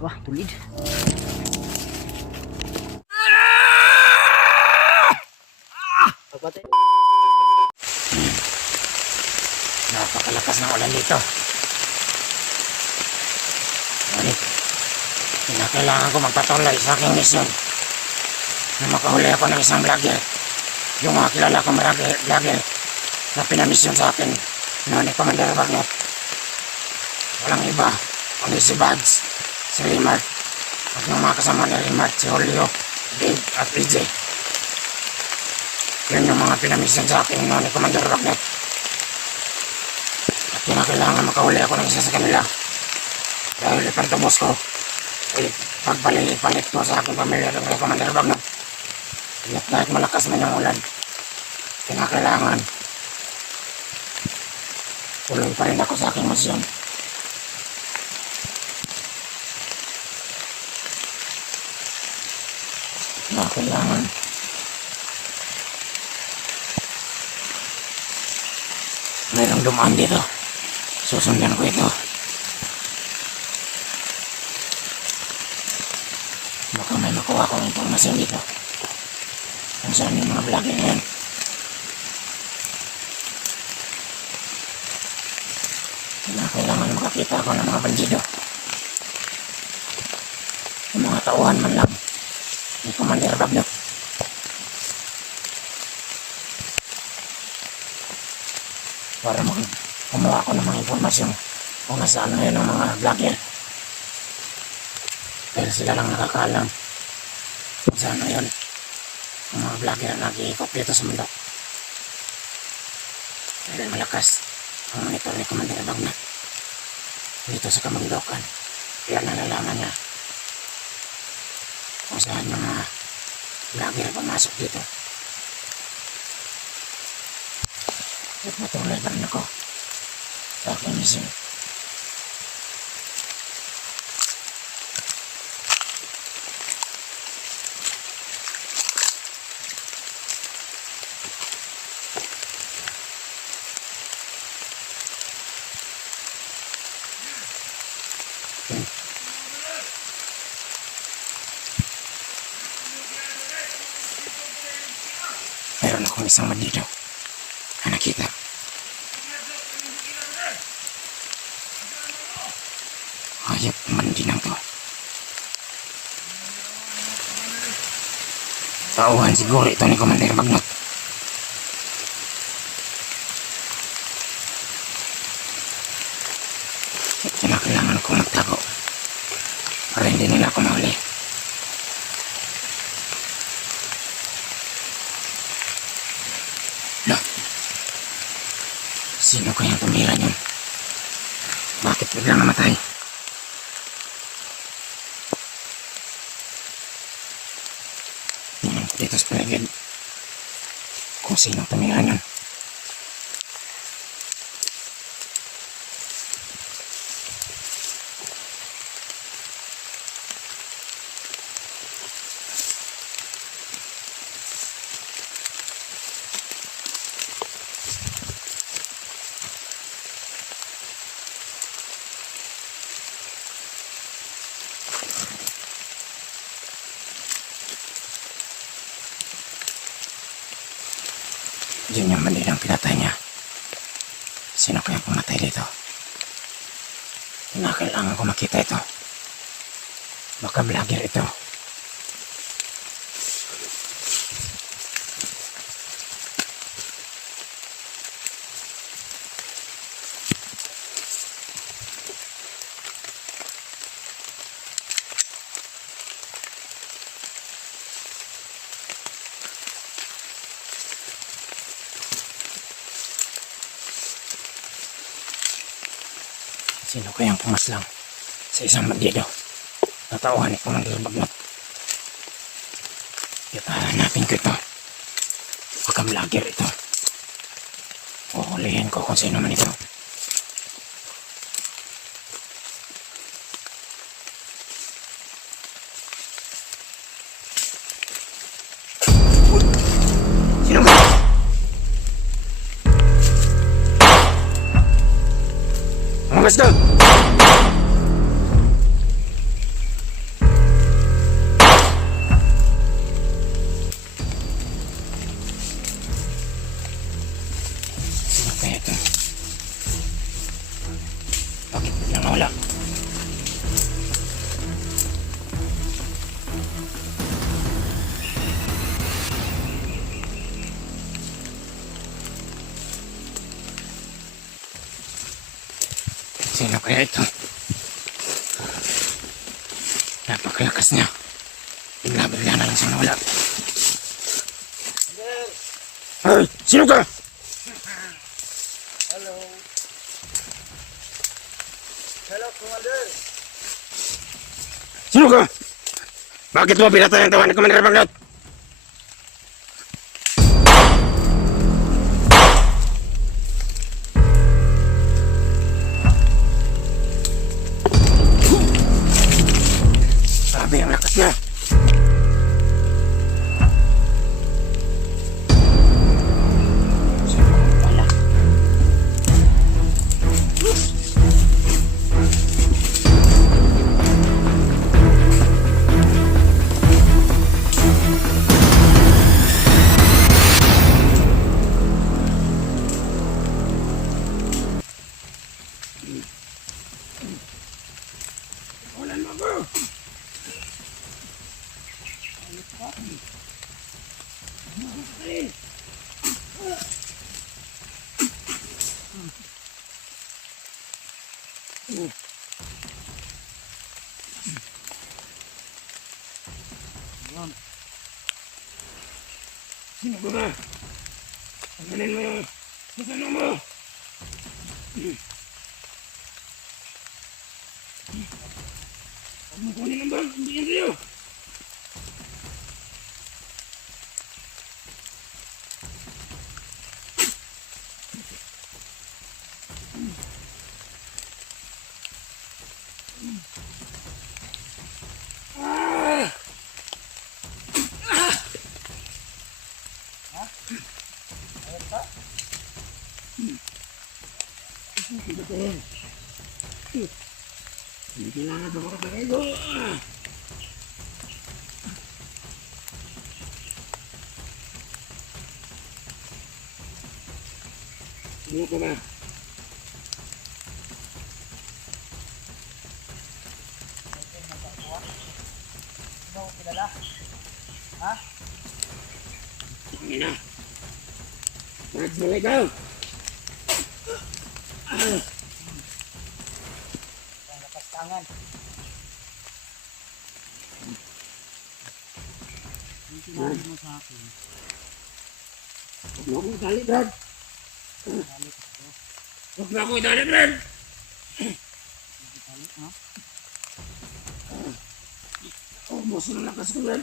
Wah, tulid. Pagpatay. Napakalakas ng ulan dito. Ngunit, kinakailangan ko magpatuloy sa aking misyon na makahuli ako ng isang vlogger. Yung mga kilala kong vlogger na pinamisyon sa akin noon ni Commander Wagner. Walang iba, kundi si Buds, si Rimart, at yung mga kasama ni Rimart, si Julio, Dave at PJ. Yun yung mga pinamisyon sa akin noon ni Commander Wagner. At kinakailangan makahuli ako ng isa sa kanila. Dahil ipantubos ko ay pagpalit ko sa aking pamilya ng Commander Wagner. At kahit malakas man yung ulan, kinakailangan tuloy pa rin ako sa aking misyon. Kinakailangan mayroong dumaan dito. Susundan ko ito. Baka may makuha akong impormasyon dito kung saan yung mga vlogger na yan. Kailangan makakita ako ng mga bandido, yung mga tauhan man lang ni Commander Wagner. Para kumuha ako ng mga impormasyon kung nasaan ngayon ang mga vlogger. Dahil sila lang nakakaalam kung saan ngayon ang mga vlogger na nag-iikot dito sa mundo. Dahil malakas ang monitor ni Commander Wagner dito sa Kamandokan. Kaya nalalaman niya kung saan mga vlogger pumasok dito. At matuloy pa rin ako sa aking misyon. Meron akong isang bandido na nakita. Hayop mandinang to. Tauhan siguro ito ni Commander Wagner. Kinakailangan ko magtago para hindi nila ako mahuli. Sino kayang tumira niyon? Bakit biglang namatay? Tingnan ko dito sa paligid kung sino tumira niyon. Yun yung bandidang pinatay niya. Sino kaya pumatay dito? Kinakailangan ko makita ito. Baka vlogger ito. Sino kayang pumaslang sa isang bandido na tauhan ni Commander Wagner? Hanapin ko ito. Baka vlogger ito. Uhulihin ko kung sino man ito. Sino ba? Mga basta! Sino kaya ito? Napakalakas niya. Bigla-bigla na lang siya nawala. Ay! Sino ka? Hello. Hello, Commander. Sino ka? Bakit mo pinatay ang tawa ni Commander Bagnat? Grabe ang lakas niya. Sino ka pala? Wala na ako. Sino ka ba? Tanggalin mo yung masano mo. Huwag mo kunin ang bag. Hindi yan sa'yo. Hindi kailangan sa mga pangego. Sino ka ba? Sino ko kilala? Ha? Pangina. Mads mo ikaw. Ang lakas tangan. Yung sinabi mo sa akin, Huwag mo akong itali, Brad. galit ako. Huwag mo akong itali, Brad. Hindi galit, ha? Huwag mo sila lakas ko, Brad.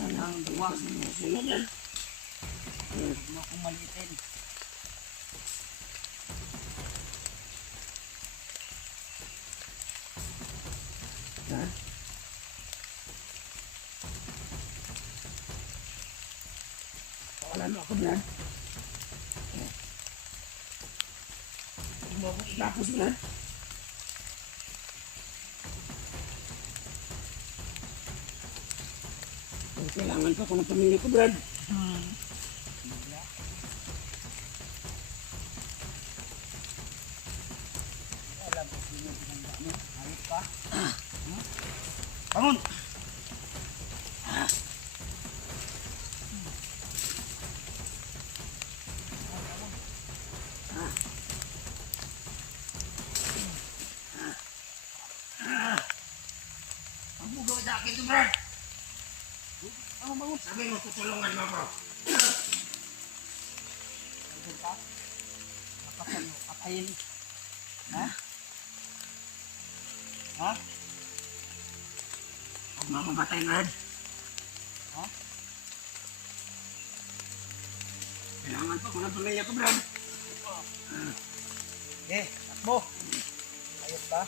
Ang duwa. Sino, Brad? Huwag mo akong maliitin. Ha? Wala mo ako, Brad. Huwag mo akong itapos, Brad. Kailangan pa ako ng pamilya ko, Brad. Alam mo, sino pinanda mo? Ayos ka? Bangon! Ang bugaw sa akin to, Brad. Bangon, bangon! Sabi mo, tutulungan mo ako. Ayos ka? Nakapan mo, patayin. Ha? Ha? Huwag mo akong patayin, Brad. Ha? Kailangan pa ako ng pamilya ko, Brad. Eh, takbo! Ayos ka?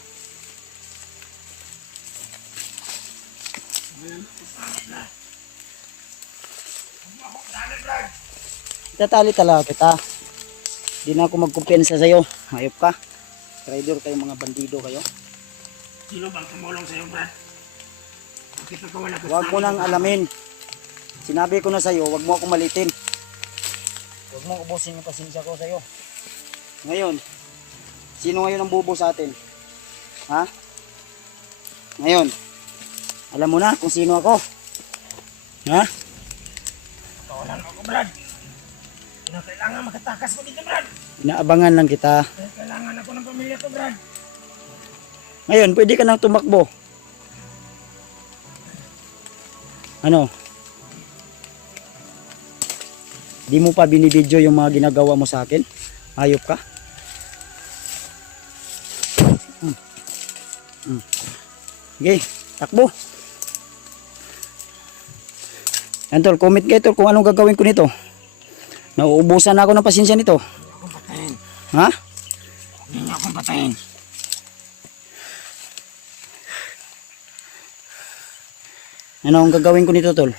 Itatali talaga kita. Di na ako magkumpensa sa'yo. Hayop ka. Traitor kayo, mga bandido kayo. Sino bang tumulong sa'yo, Brad? Bakit ako wala Huwag mo nang alamin. Sinabi ko na sa'yo, huwag mo akong malitin. Huwag mong ubusin yung pasensya ko sa'yo. Ngayon, sino ngayon ang bubo sa atin? Ha? Ngayon, alam mo na kung sino ako. Ha? Kawalan mo ako, Brad. Kailangan makatakas mo dito, Brad. Inaabangan lang kita. Kailangan ako ng pamilya ko, Brad. Ngayon, pwede ka nang tumakbo. Ano? Di mo pa binibidyo yung mga ginagawa mo sa akin? Hayop ka? Sige, takbo. Yan tol, comment kayo tol kung anong gagawin ko nito. Nauubusan na ako ng pasensya nito. Akong patayin. Ha? Hindi niyo akong patayin. Ano ang gagawin ko nito tol?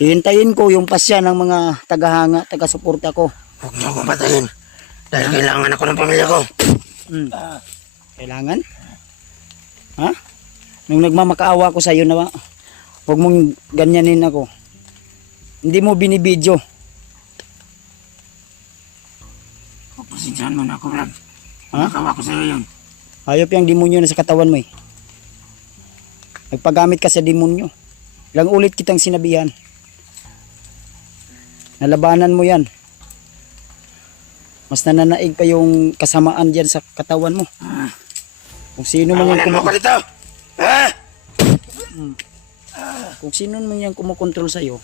Hihintayin ko yung pasya ng mga tagahanga, taga-suporta ko. Huwag niyo akong patayin. Dahil kailangan ako ng pamilya ko. Kailangan? Ha? Nung nagmamakaawa ko sa iyo na huwag mong ganyanin ako. Hindi mo binibidyo. Pagpasensyahan mo na ako, Brad. Ha? Nakawa ko sa'yo yun. Hayop yung demonyo na sa katawan mo eh. Nagpagamit ka sa demonyo. Ilang ulit kitang sinabihan. Nalabanan mo yan. Mas nananaig pa yung kasamaan dyan sa katawan mo. Kung sino man yung Kawalan mo ako dito! Ha? Kung sino man yung kumukontrol sa'yo,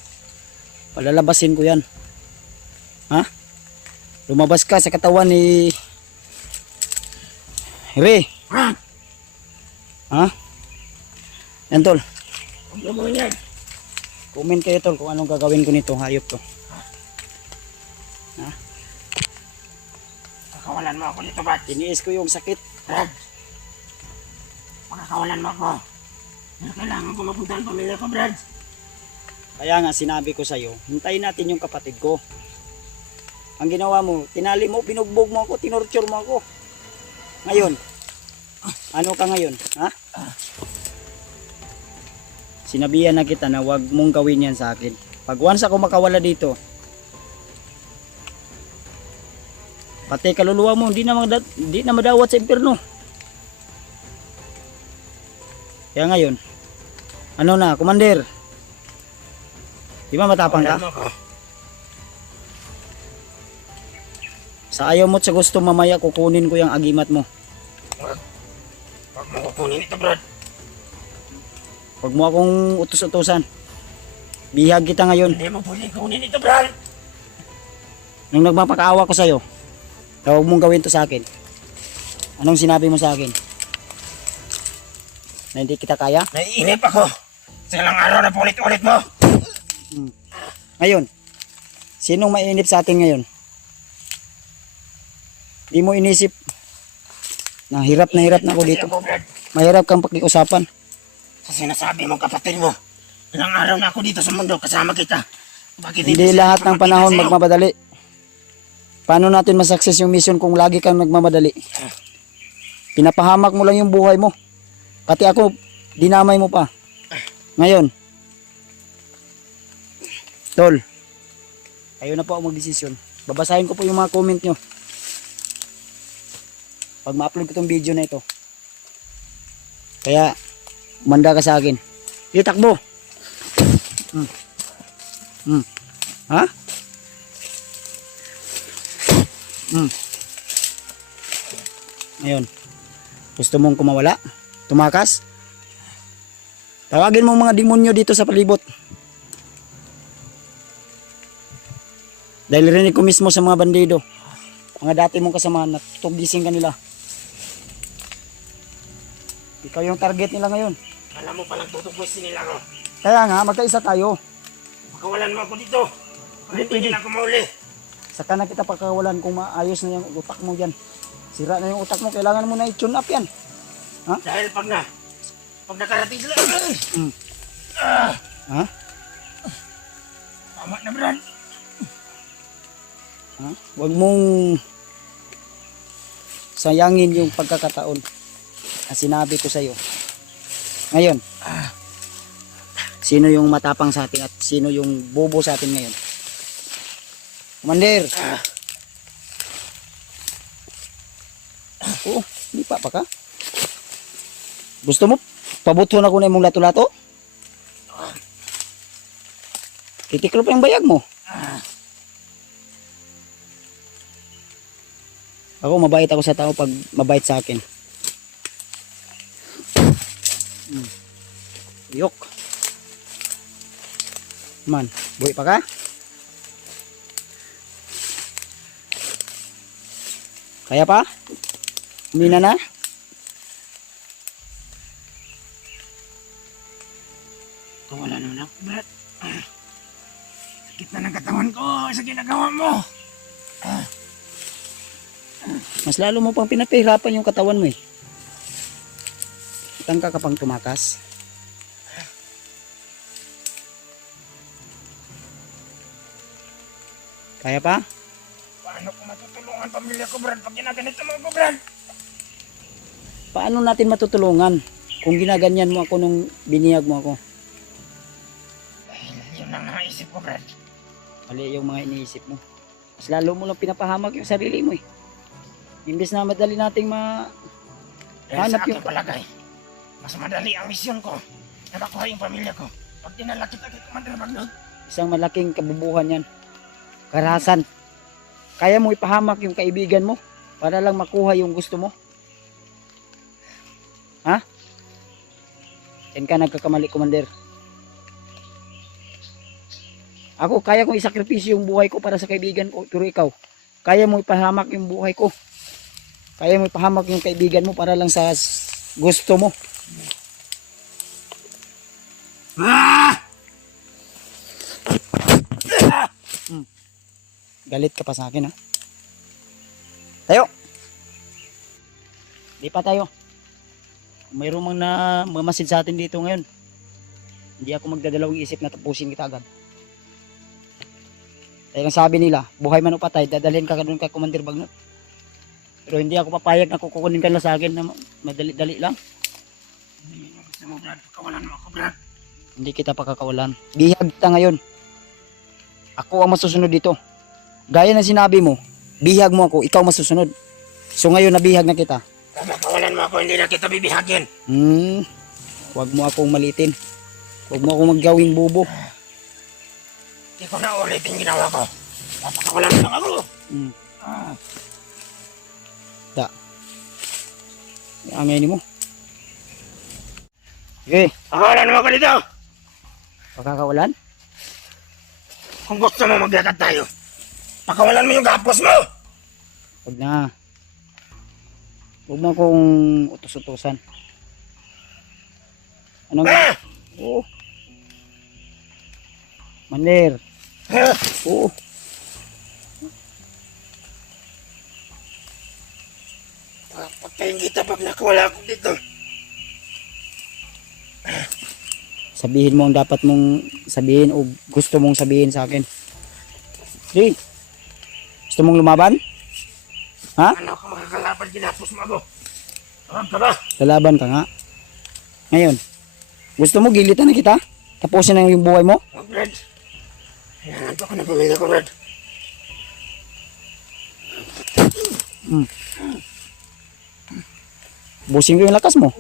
palalabasin ko yan. Ha? Lumabas ka sa katawan ni Re. Ha? Ha? Yan tol. Huwag mo gawin yan. Comment kayo tol kung anong gagawin ko nito. Hayop to. Pagkawalan mo ako dito, Brad. Tiniis ko yung sakit. Brad. Pagkakawalan mo ako. Dahil kailangan ko mapunta ang pamilya ko, Brad. Kaya nga sinabi ko sa'yo, hintayin natin yung kapatid ko. Ang ginawa mo, tinali mo, pinugbog mo ako, tinorture mo ako. Ngayon, ano ka ngayon? Ha? Sinabihan na kita na wag mong gawin yan sa akin. Pag once ako makawala dito, pati kaluluwa mo, di na madawat sa impyerno. Kaya ngayon, ano na, Commander? Di ba matapang ka? Kawalan mo ako. Sa ayaw mo at sa gusto mamaya kukunin ko yung agimat mo. Huwag mo kukunin ito, Brad. Huwag mo akong utos-utosan. Bihag kita ngayon. Hindi mo pwede kunin ito, Brad. Nung nagmapakaawa ko sa'yo, na huwag mong gawin to sa akin. Anong sinabi mo sa akin? Na hindi kita kaya? Naiinip ako. Sa ilang araw na ulit-ulit mo. Ngayon, sinong mainip sa atin ngayon? Di mo inisip na hirap na ako dito. Ako, Brad. Mahirap kang pakiusapan. Sa sinasabi mong kapatid mo. Ilang araw na ako dito sa mundo kasama kita. Bakit Hindi sila lahat ng pumakita panahon sa'yo? magmamadali. Paano natin masukses yung mission kung lagi kang nagmamadali? Pinapahamak mo lang yung buhay mo. Pati ako, dinamay mo pa. Ngayon, tol, kayo na po ang magdesisyon. Babasahin ko po yung mga comment nyo. Pag ma-upload ko tong video na ito. Kaya, manda ka sa akin. Itakbo. Ha? Ngayon, gusto mong kumawala? Tumakas? Tawagin mo mga demonyo dito sa palibot. Dahil rinig ko mismo sa mga bandido, mga dati mong kasamahan, natutugising ka nila. Ikaw yung target nila ngayon. Alam mo palang tutugwisin nila ko. Kaya nga, magkaisa tayo. Pakawalan mo ako dito. Hindi pwede. nila ako mauli. Saka na kita pagkawalan kung maayos na yung utak mo dyan. Sira na yung utak mo, kailangan mo na i-tune up yan. Dahil pag nakarating sila. Ha? Tama na, Brad. Ha? Huwag mong sayangin yung pagkakataon na sinabi ko sa'yo. Ngayon, sino yung matapang sa atin at sino yung bobo sa atin ngayon? Commander! Oo, hindi pa ka? Gusto mo? Pabuton ako na yung lato-lato? Titiklop yung bayag mo. Ako mabait ako sa tao pag mabait sa akin. Yok. Man, buhay pa ka? Kaya pa? Umina na? Wala naman ako, Brad. Sakit na ng katawan ko sa ginagawa mo. Mas lalo mo pang pinapahirapan yung katawan mo eh. Tangka ka pang tumakas. Kaya pa? Paano ko matutulungan pamilya ko, Brad, pag ginaganito mo ako, Brad? Paano natin matutulungan kung ginaganyan mo ako nung biniyag mo ako? Yun ang naisip ko, Brad. Mali yung mga iniisip mo. Mas lalo mo lang pinapahamak yung sarili mo eh. Imbes na madali nating Dahil hanap sa yung... aking palagay, mas madali ang misyon ko na makuha yung pamilya ko. Pag dinala kita kay Commander Bagnod, Isang malaking kabubuhan yan. Karahasan. Kaya mo ipahamak yung kaibigan mo para lang makuha yung gusto mo. Ha? Yan ka nagkakamali, Commander. Ako, kaya kong isakripisyo yung buhay ko para sa kaibigan ko. Pero ikaw, kaya mo ipahamak yung buhay ko. Kaya mo ipahamak yung kaibigan mo para lang sa gusto mo. Galit ka pa sa akin, ha? Tayo! Di pa tayo. Mayroon mang na mamasid sa atin dito ngayon. Hindi ako magdadalawang isip na tapusin kita agad. Dahil ang sabi nila, buhay man o patay, dadalhin ka doon kay Commander Bagnot. Pero hindi ako papayag na kukunin ka lang sa akin na madali-dali lang. hindi yung gusto mo, Brad. Pagkawalan mo ako, Brad. Hindi kita pakakawalan. Bihag kita ngayon. Ako ang masusunod dito. Gaya ng sinabi mo, bihag mo ako, ikaw masusunod. So ngayon nabihag na kita. Kung makawalan mo ako, hindi na kita bibihagin. Huwag mo akong malitin. Huwag mo akong maggawing bubo. Hindi ko na ulit yung ginawa ko. Papakawalan mo lang ako. Da. Angay mo. Sige, Pakawalan mo ako dito. pakakawalan. Kung gusto mo maglakad tayo, pakawalan mo yung gapos mo. Huwag na. Huwag mo akong utos-utosan. Anong? Ah! Oo. Manir. Ah! Oo. Papatayin kita pag nakawala ako dito. Sabihin mo ang dapat mong sabihin o gusto mong sabihin sa akin. Sige. Gusto mong lumaban? Ha? Ano ako makakalaban, ginapos mo ako. Tawag ka ba? Lalaban ka nga. Ngayon, gusto mo gilitan na kita? Tapusin na yung buhay mo? Oh, Brad. Kailangan ko ng pamilya ko, Brad. Busin ko yung lakas mo.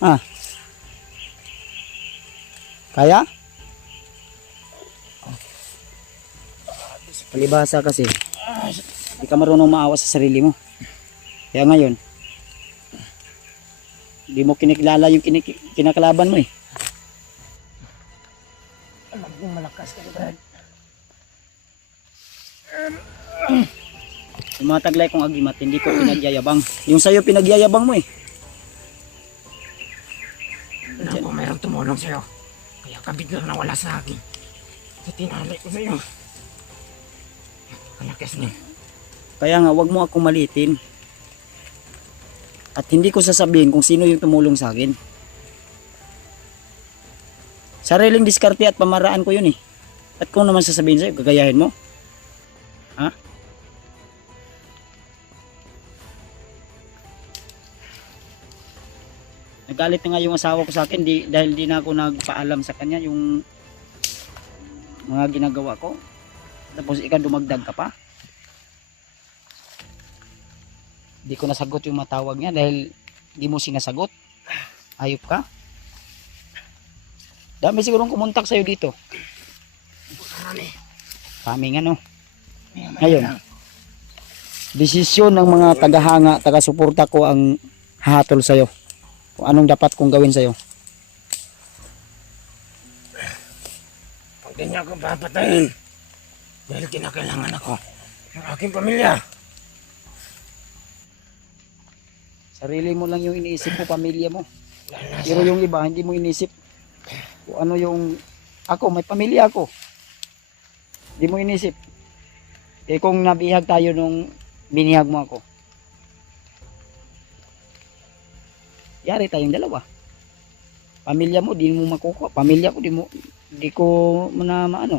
Ha? Kaya? Palibhasa kasi, hindi ka marunong maawa sa sarili mo. Kaya ngayon, hindi mo kinikilala yung kinakalaban mo eh. Alam kong malakas ka, Brad. Yung mga taglay kong agimat, hindi ko pinagyayabang. Yung sa'yo pinagyayabang mo eh. Alam ko mayroong tumulong sa'yo. Kaya ka biglang nawala sa akin. Sa tinalay ko sa'yo. Kalakas niya. Kaya nga, wag mo akong malitin. At hindi ko sasabihin kung sino yung tumulong sa akin. Sariling diskarte at pamaraan ko yun eh. At kung naman sasabihin sa'yo, gagayahin mo. Ha? Nagalit na nga yung asawa ko sa akin dahil di na ako nagpaalam sa kanya yung mga ginagawa ko. Tapos ikaw dumagdag ka pa. Di ko nasagot yung matawag niya dahil di mo sinasagot. Ayop ka. Dami sigurong kumontak sa'yo dito. Marami. Kami nga no. May Ngayon. lang. desisyon ng mga tagahanga, taga-suporta ko ang hahatol sa'yo. Kung anong dapat kong gawin sa'yo. Pag di niya ako papatayin, dahil kinakailangan ako ng aking pamilya. Sarili mo lang yung iniisip mo, pamilya mo. Dahil nasa, Pero yung iba, hindi mo inisip kung ano yung... Ako, may pamilya ako. Hindi mo inisip. Eh kung nabihag tayo nung binihag mo ako, yari tayong dalawa. Pamilya mo, di mo makukuha. Pamilya ko, di ko na maano.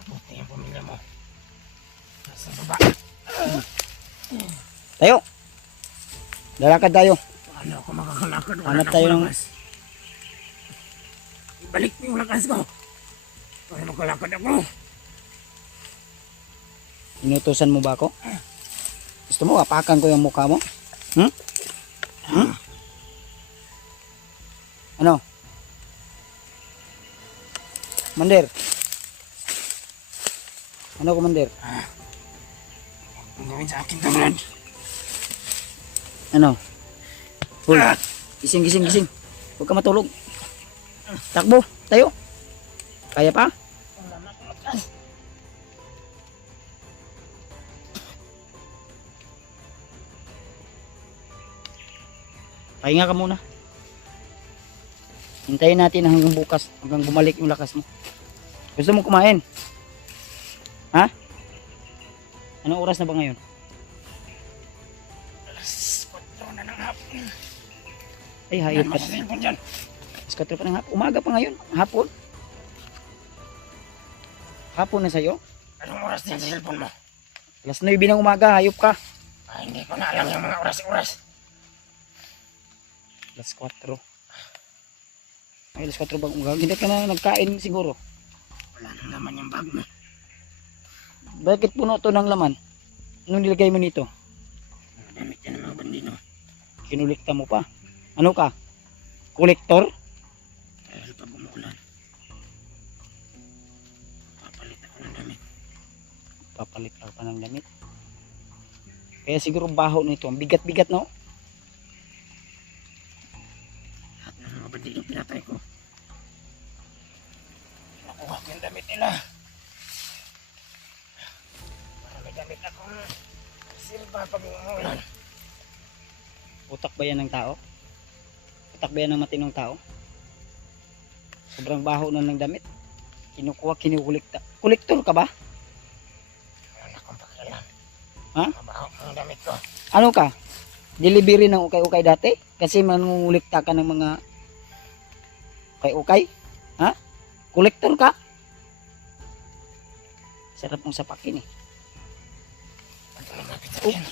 mabuti ang pamilya mo. Nasa baba. Tayo. Lalakad tayo. Paano ako makakalakad? Wala Hanap na tayo akong ng- lakas. Ibalik mo yung lakas ko. Para makalakad ako. Inutusan mo ba ako? Gusto mo, apakan ko yung mukha mo? Hmm? Hmm? Ano? Commander. Ano, Commander? Ang gawin sa akin, Tamran. Ano? Hoy, gising, gising, gising. Huwag ka matulog. Takbo, tayo. Kaya pa? Pahinga ka muna. Hintayin natin hanggang bukas, hanggang bumalik yung lakas mo. Gusto mo kumain? Ha? Anong oras na ba ngayon? Alas 4 na ng hapon. Ay, Yan, hayop ka na. masasayin ko dyan. Alas 4 pa ng hapon. Umaga pa ngayon. Hapon. Hapon na sa'yo. Anong oras din sa cellphone mo? Alas 9 ng umaga. Hayop ka. Ay, hindi ko na alam yung mga oras-oras. Alas 4. Ay, alas 4 bang umaga? Hindi ka na nagkain siguro. Wala nang laman yung bag mo. Bakit puno to ng laman? Anong nilagay mo nito? Mga damit yan ng mga bandino. Kinulikta mo pa. Ano ka? Kolektor? Dahil pag umuulan, papalit ako ng damit. Papalit ka pa ng damit. Kaya siguro baho nito. Ang bigat-bigat, no? Lahat ng mga bandino pinatay ko. Nakuha ko yung damit nila. Para may damit akong silba pag umuulan. Utak ba yan ng tao? Utak ba yan ng matinong tao? Sobrang baho na ng damit. Kinukuha, kinukulikta. Kolektor ka ba? Wala akong pakialam. Ha? Mabaho ang damit ko. Ano ka? Delivery ng ukay-ukay dati? Kasi manungulikta ka ng mga ukay-ukay? Ha? Kolektor ka? Sarap mong sapakin eh. Pag lumapit sa Oh. akin,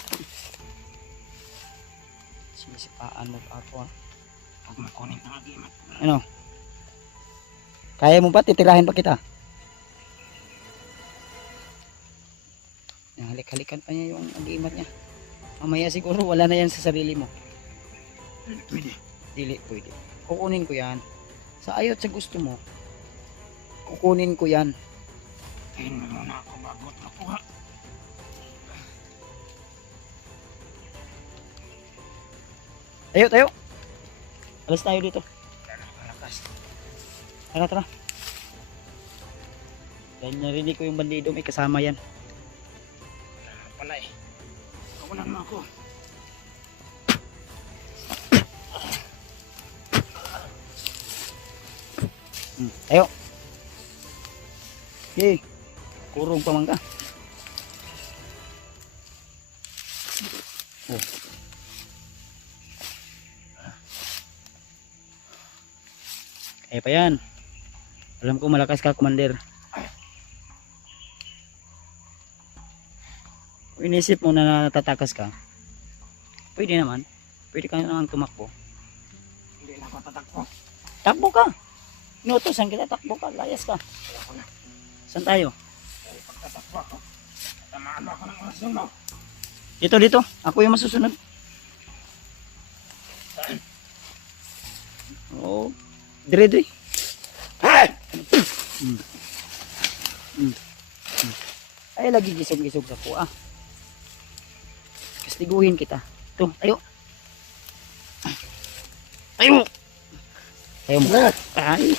Sinisipaan mo pa ako ha. huwag makunin ng agimat. Ano? Kaya mo ba? Titirahin pa kita. Halik-halikan pa niya yung agimat niya. Mamaya siguro wala na yan sa sarili mo. Pwede. Dili, pwede. Kukunin ko yan. Sa ayot sa gusto mo, kukunin ko yan. Tingin mo muna ako bago at makuha. Tayo, tayo. Alas tayo dito. Wala akong lakas. Tara, tara. Dahil narinig ko yung bandido, may kasama yan. Wala nga pala eh. Kawalan mo ako. Tayo. Okay. Kurong pa man ka. Oh. Kaya pa yan. Alam ko malakas ka, Commander. Kung inisip mo na natatakas ka, pwede naman. Pwede ka naman tumakbo. Hindi na ako tatakbo. Takbo ka. Inutosan kita, takbo ka. Layas ka. Kaya ko na. Saan tayo? Dahil pag tatakbo ako, tamaan mo ako ng orasyon mo. Dito, dito. Ako yung masusunod. Saan? Oo. Dire-dire. Hey! Ay, lagi gisog-gisog sa kuha. Tiguhin kita. Ito, tayo. Tayo. Tayo mo. Ay.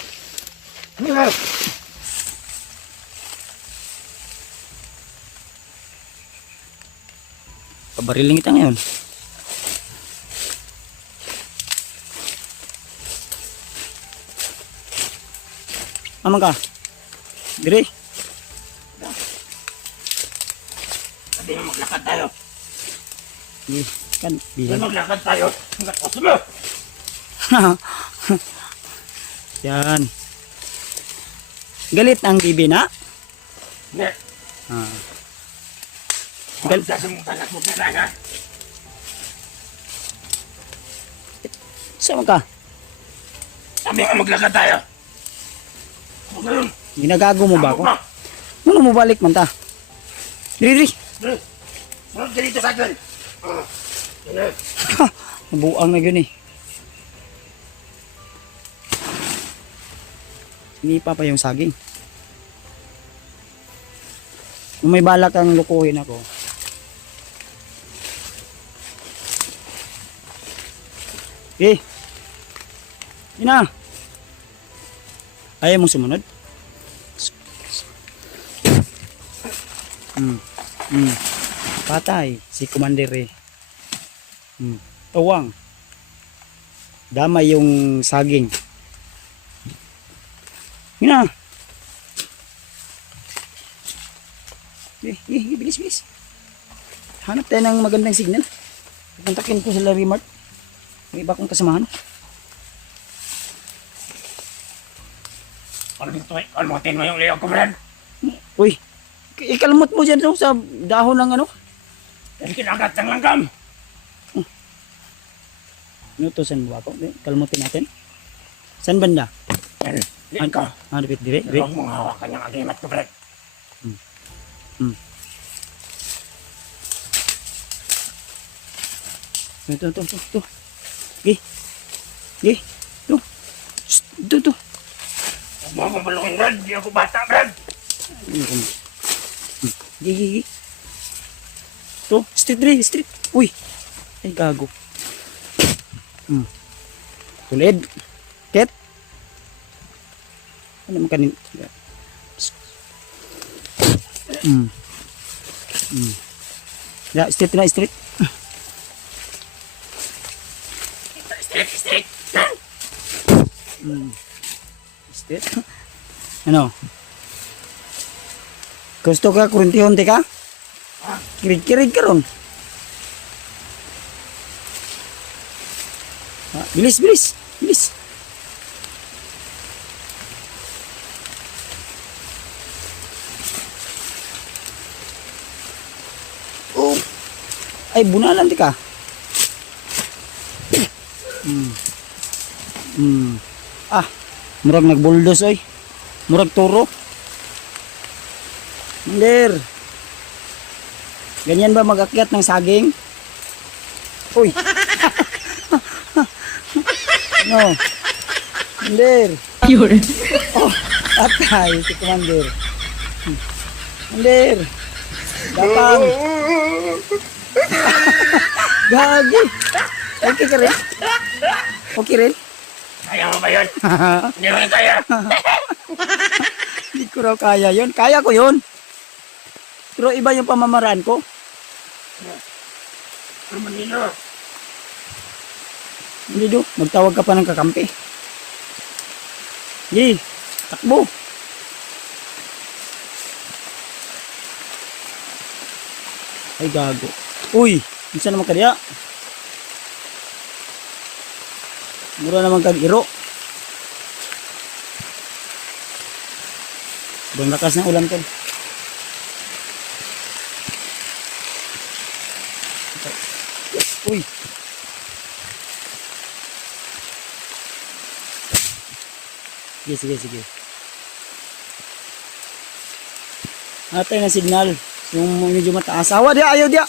Pabariling kita ngayon. Aman ka? Dire. Sabi mo maglakad tayo. Di, kan, Sabi bilang. maglakad tayo. Hanggat gusto mo. Yan. Galit ang bibi na? Hindi. Ah. Galit sa mong tagas mo talaga. Saan ka? Sabi mo maglakad tayo. Huwag na yun. Ginagago mo ba ako? Tama Ano mo balik man ta? Diri, diri. Dre, sunod ka dito sa akin. Yan na. Nabuang na yun eh. Sinipa pa yung saging. Kung may balak kang lukuhin ako. Okay. Yun na. Ayaw mong sumunod? Patay si Commander eh. Tuwang. Damay yung saging. Yun na. Bilis, bilis. Hanap tayo ng magandang signal. Pupuntakin ko sa Larry Mart. May iba kong kasamahan. Kalmutin mo yung liyaw ko, Brad. Uy, ikalmot mo dyan sa dahon ng ano. Kasi kinagat ng langgam. Inutusan mo ba ako? Kalmutin natin. Saan banda? Yan, liit ko. Dipit, dire. Huwag mong hawakan yung agimat ko, Brad. Ito. Gi. Ito. Huwag mo akong balukin, Brad. Di ako bata, Brad. Gi. Ito, street. Uy. Ay, gago. Tulid. Ket. Ano naman kanin? Ya, street na, street. Street. Street. Ano? Gusto ka kurintihon ka? Kirig ka ron. Bilis. Oh. Ay, bunalan ka. Murag nagbuldos oy. Murag turo. Mandir. Ganyan ba mag-akyat ng saging? Uy. No. Mandir. Yun. Oh, atay si Commander. Mandir. Datang. Gagi. Okay ka rin? Okay rin? Kaya mo ba yun? Hindi mo rin kaya. Hindi ko raw kaya yun. Kaya ko yun. Pero iba yung pamamaraan ko. Manilo. Hindi do. Magtawag ka pa ng kakampi. Gi. Takbo. Ay gago. Uy. Isa naman ka diya. Mura naman kag iro. Sobrang lakas ng ulan tol. Uy. Sige. Atay na signal. Yung medyo mataas. Awa dia, ayaw dia.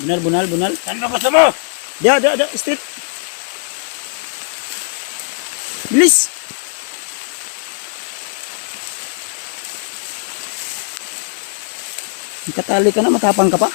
Bunal. Saan ba gusto mo? Dia, straight. Bilis. Katali ka na, matapang ka pa.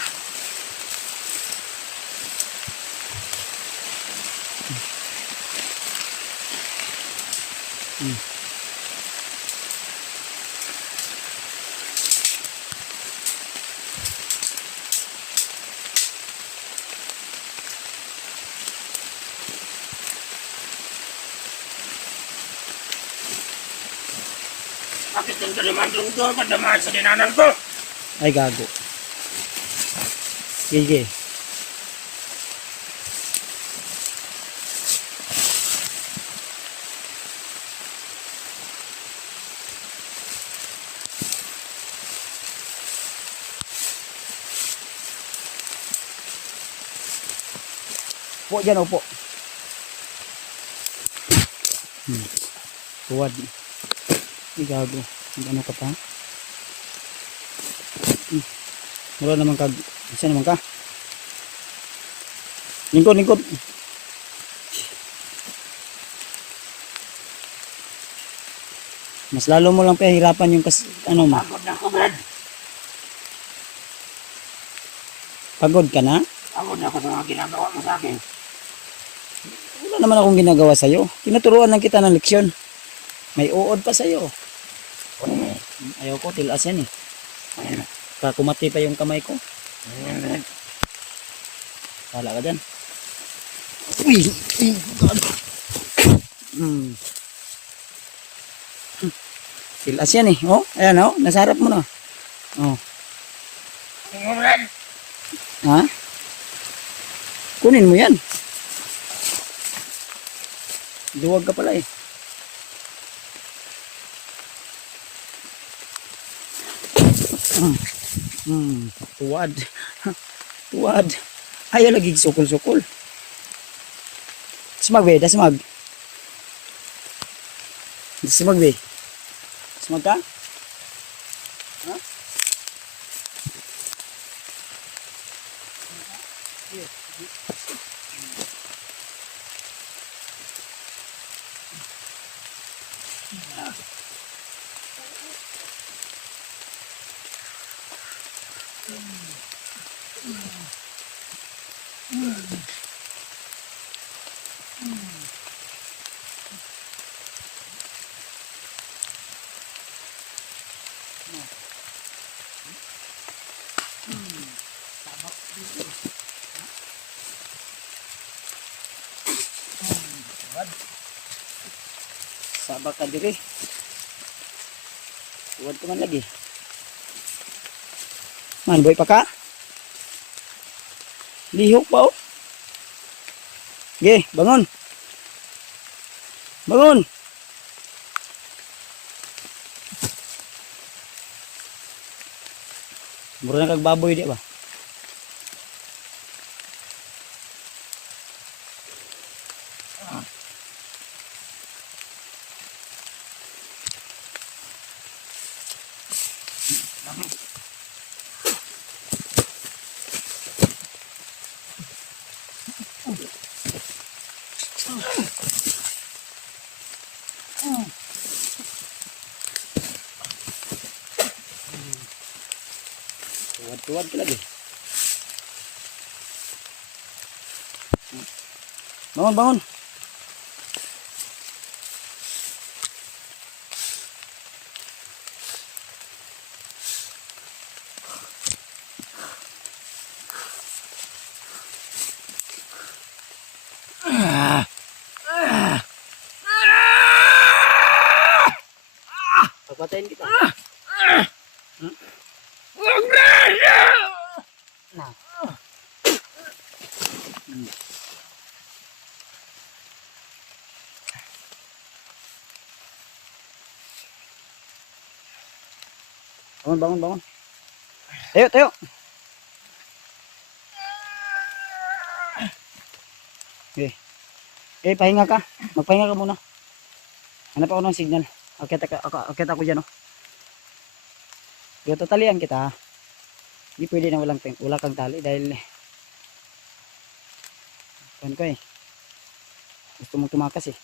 Sakitin ka naman doon ko, padamaan sa dinanan ko. Ay, gago. Sige. Upo dyan, upo. Tuwad. Ay, gago. Ano ka pa? Wala naman ka. Isa naman ka. Lingkod, lingkod. Mas lalo mo lang pahirapan yung ano mo. Pagod na ako, Brad. Pagod ka na? Pagod na ako sa mga ginagawa mo sa akin. Wala naman akong ginagawa sa'yo. Tinuturuan lang kita ng leksyon. May uod pa sa'yo. Ayaw ko, tilas yan eh. Kumati pa yung kamay ko. Wala ka dyan. Uy! Uy! Tilas yan eh. Oh, ayan oh. Nasarap mo na. Oh. Brad. Ha? Kunin mo yan. Duwag ka pala eh. Tuwad. Tuwad. Ayaw lagi sukul-sukul. Smag be, dasmag. Dasmag be. Smag ka? Ha? Sabak ka diri. Tuwad ka man lagi. Man, boy pa ka? Lihok pa oh. Ge, bangon. Bangon. Mura na kag baboy di ba? Tuwad ka lagi. Bangun, bangun. Pagpatayin kita. Nah. Bangun, bangun, bangun. Tayo, tayo. Okay. Pahinga ka. Magpahinga ka muna. Hanap ako ng signal. Akit ako dyan, oh. Pero tatalian kita. Hindi pwede na wala kang tali dahil kan ko eh. Gusto mong tumakas eh.